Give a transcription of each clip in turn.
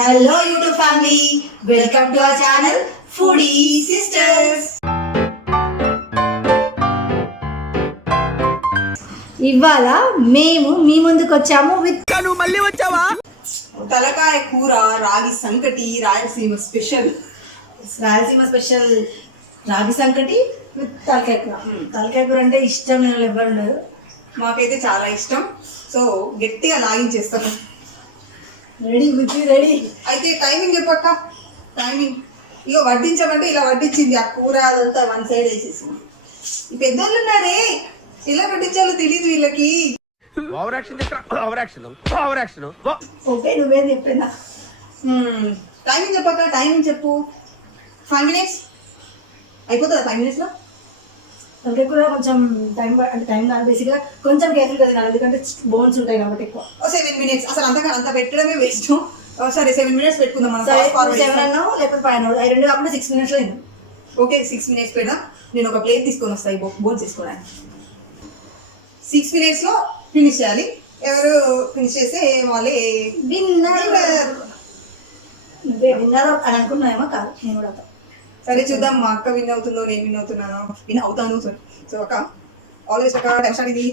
Hello YouTube family, welcome to our channel foodie sisters. ఇవాళ మేము మీ ముందుకు వచ్చాము విత్ మళ్ళీ వచ్చావా తలకాయ కూర, రాగి సంకటి, రాయలసీమ స్పెషల్ రాగి సంకటి విత్ తలకాయ కూర. తలకాయ కూర అంటే ఇష్టం నేను ఎవరు ఉండదు, మాకైతే చాలా ఇష్టం. సో గట్టిగా లాగించేస్తాను. రెడీ బుజ్జి రెడీ అయితే. టైమింగ్ చెప్పక్క, టైమింగ్ ఇక వడ్డించమంటే ఇలా వడ్డించింది. ఆ కూర అదంతా వన్ సైడ్ వేసేసింది. ఈ పెద్దోళ్ళు ఉన్నారే, ఎలా వడ్డించాలో తెలియదు వీళ్ళకి. ఓకే నువ్వేం చెప్పినా. టైమింగ్ చెప్పక్క, టైమింగ్ చెప్పు. 5 minutes అయిపోతుందా? 5 minutesలో తలకాయ కూర కొంచెం టైం, అంటే టైం కాదు బేసిక్గా, కొంచెం కేర్ఫుల్ కదా, ఎందుకంటే బోన్స్ ఉంటాయి కాబట్టి ఎక్కువ. 7 minutes అసలు అంత పెట్టడమే వేస్ట్. సరే 7 minutes పెట్టుకుందాం మనం. 7 అన్నా లేకపోతే 5 అన్నా, 2 కాకుండా 6 minutesలో తిందాం. ఓకే 6 minutes పెడదాం. నేను ఒక ప్లేట్ తీసుకొని వస్తాయి బోన్స్ తీసుకోవడానికి. 6 minutesలో ఫినిష్ చేయాలి. ఎవరు ఫినిష్ చేస్తే వాళ్ళే విన్నర్ అని అనుకున్నాయేమో. కాదు, నేను కూడా. సరే చూద్దాం, మా అక్క విన్ అవుతుందో నేను విన్ అవుతున్నానో. విన్ అవుతాను. సారీ. సో అక్క ఆల్వేస్ అక్క టైం స్టార్ట్. ఇది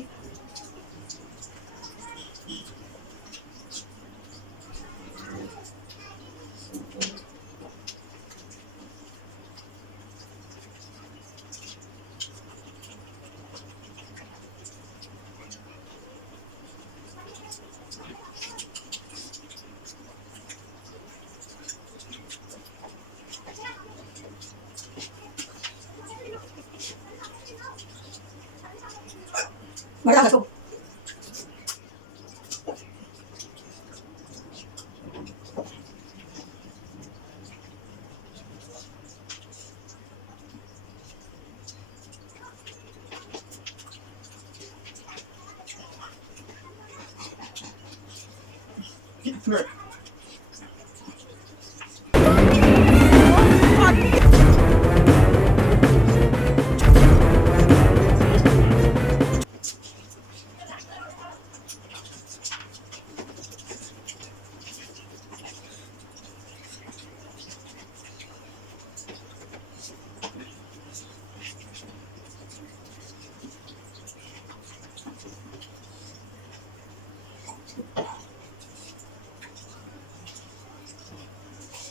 మళ్ళీ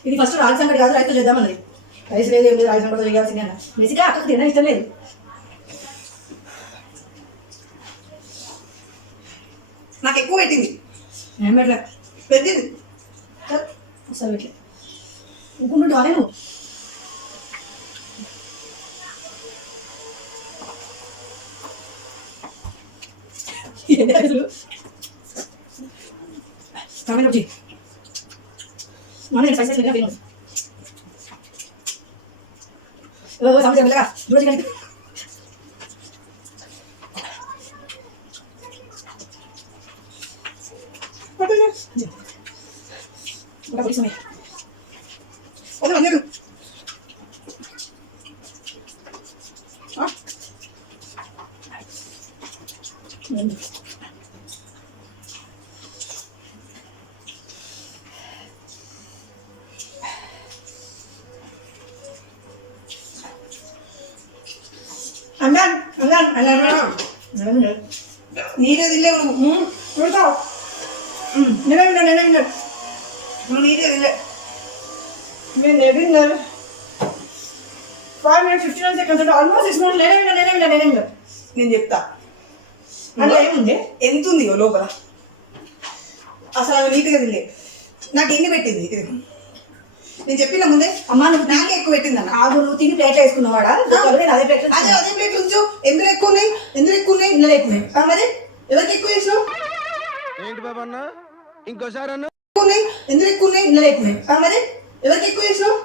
ఇది ఫస్ట్ రాగి సంకటి కాదు, రైస్తో చేద్దామన్నది. రైస్ లేదు, ఏం లేదు, రాగి సంకటి చేయాల్సింది అన్న. బేసిక్గా అక్కడికి తినడం ఇష్టం లేదు. నాకు ఎక్కువ పెట్టింది. ఏం పెట్టలే, పెట్టింది అసలు పెట్టలే. ఇంకుంటుంటే వాడే నువ్వు. సమయం వచ్చి నేను సైజ్ లేక సమస్య వెళ్ళగా రోజు కలిపి నీరే తినలేవు నువ్వు. పెడతావు నేనే నువ్వు నీరే తినలే. నేను విన్నర్ 5 minutes 59 seconds అంటే ఆల్మోస్ట్ 6 minutes. నేనే నేను చెప్తా. అంటే ఏముంది, ఎంత ఉంది లోపల అసలు నీట్గా తినలే. నాకు ఎన్ని పెట్టింది నేను చెప్పిన ముందే. అమ్మా నువ్వు నాకే ఎక్కువ పెట్టింది అన్న. ఆగు, నువ్వు తిని ప్లేట్లో వేసుకున్నావాడా? నేను అదే ప్లేట్ అదే ప్లేట్ ఉంచు. ఎందులో ఎక్కువ ఉన్నాయి, ఇందులో ఎక్కువ ఉన్నాయి. మరి ఎవరికి ఎక్కువ వేసినావు? ఏంటి బాబా అన్న ఇంకోసారి అన్న ఎందులో ఎక్కువ ఉన్నాయి, ఇందులో ఎక్కువ ఉన్నాయి. మరి ఎవరికి ఎక్కువ వేసినావు?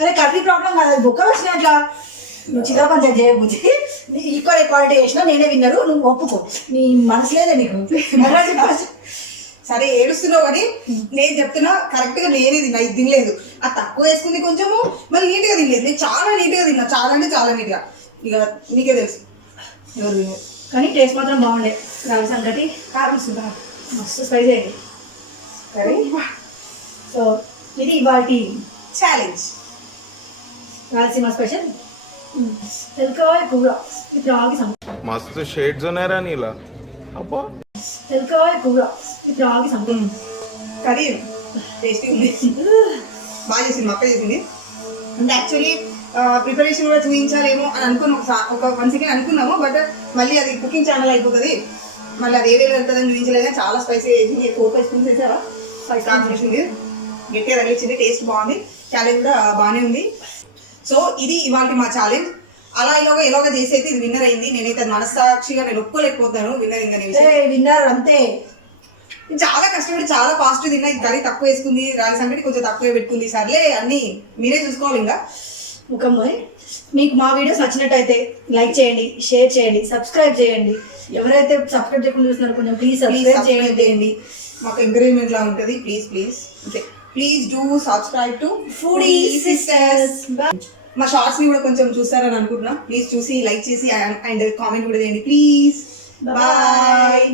అరే కర్రీ ప్రాబ్లం కాదు, అది బొక్క వచ్చినాయి అట్లా. నువ్వు చిత్ర పంచాయతీ చేయబుద్ధి. ఈక్వల్ క్వాలిటీ చేసినా నేనే విన్నరు, నువ్వు ఒప్పుకో. నీ మనసు లేదే నీకు. సరే ఏడుస్తున్నావు కానీ నేను చెప్తున్నా కరెక్ట్గా నేనే తిన్నా, ఇది తినలేదు. అది తక్కువ వేసుకుంది కొంచెము, మళ్ళీ నీట్గా తినలేదు. నేను చాలా నీట్గా తిన్నా, చాలా అంటే చాలా నీట్గా. ఇక నీకే తెలుసు. ఎవరు వినరు. కానీ టేస్ట్ మాత్రం బాగుండే. రాగి సంగటి కాపిస్తుందా మస్తు స్పైసీ అయ్యింది కర్రీ. సో ఇది ఇవాటి ఛాలెంజ్, రాయలసీమ స్పెషల్ తెలకాయ కూర విత్ రాగి సంగటి. मस्त शेड्स ఉన్నాయరా నీలా. అబ్బా తెలకాయ కూర విత్ రాగి సంగటి. కర్రీ టేస్టీ ఉంది, బాగా చేసింది, మా అక్క చేసింది. అంటే యాక్చువల్లీ ప్రిపరేషన్ కూడా చూపించాలేమో అని అనుకుని ఒక 1 సెకండ్ అనుకున్నాము. బట్ మళ్ళీ అది కుకింగ్ ఛానల్ అయిపోతుంది, మళ్ళీ అది ఏ వేలు వెళ్తుందని చూపించలేదు. కానీ చాలా స్పైసీ వేసింది. 4-5 స్పూన్స్ వేసావా? 5 స్టార్స్ వేసింది, గట్టిగా తగిలిచ్చింది. టేస్ట్ బాగుంది, ఛాలెంజ్ కూడా బాగానే ఉంది. సో ఇది ఇవాళ మా ఛాలెంజ్. అలా ఎలాగ చేసి అయితే ఇది విన్నర్ అయింది. నేనైతే అది మనస్సాక్షిగా నేను ఒప్పుకోలేకపోతాను విన్నర్ అయిందని విషయం. విన్నారు అంతే. చాలా కష్టపడి చాలా ఫాస్ట్ తిన్నా. ఇది కర్రీ తక్కువ వేసుకుంది, రాగి సంగటి కొంచెం తక్కువ పెట్టుకుంది. సర్లే అన్ని మీరే చూసుకోవాలి. ఇంకా ముఖం మరి. మీకు మా వీడియోస్ నచ్చినట్టయితే లైక్ చేయండి, షేర్ చేయండి, సబ్స్క్రైబ్ చేయండి. ఎవరైతే సబ్స్క్రైబ్ చేయకుండా చూస్తున్నారో కొంచెం ప్లీజ్ సబ్స్క్రైబ్ చేయండి. మాకు ఎంకరేజ్మెంట్ లా ఉంటుంది. Please okay, please do subscribe to foodie sisters. మా షార్ట్స్ ని కూడా కొంచెం చూస్తారని అనుకుంటున్నా. ప్లీజ్ చూసి లైక్ చేసి అండ్ కామెంట్ కూడా చేయండి ప్లీజ్. బాయ్.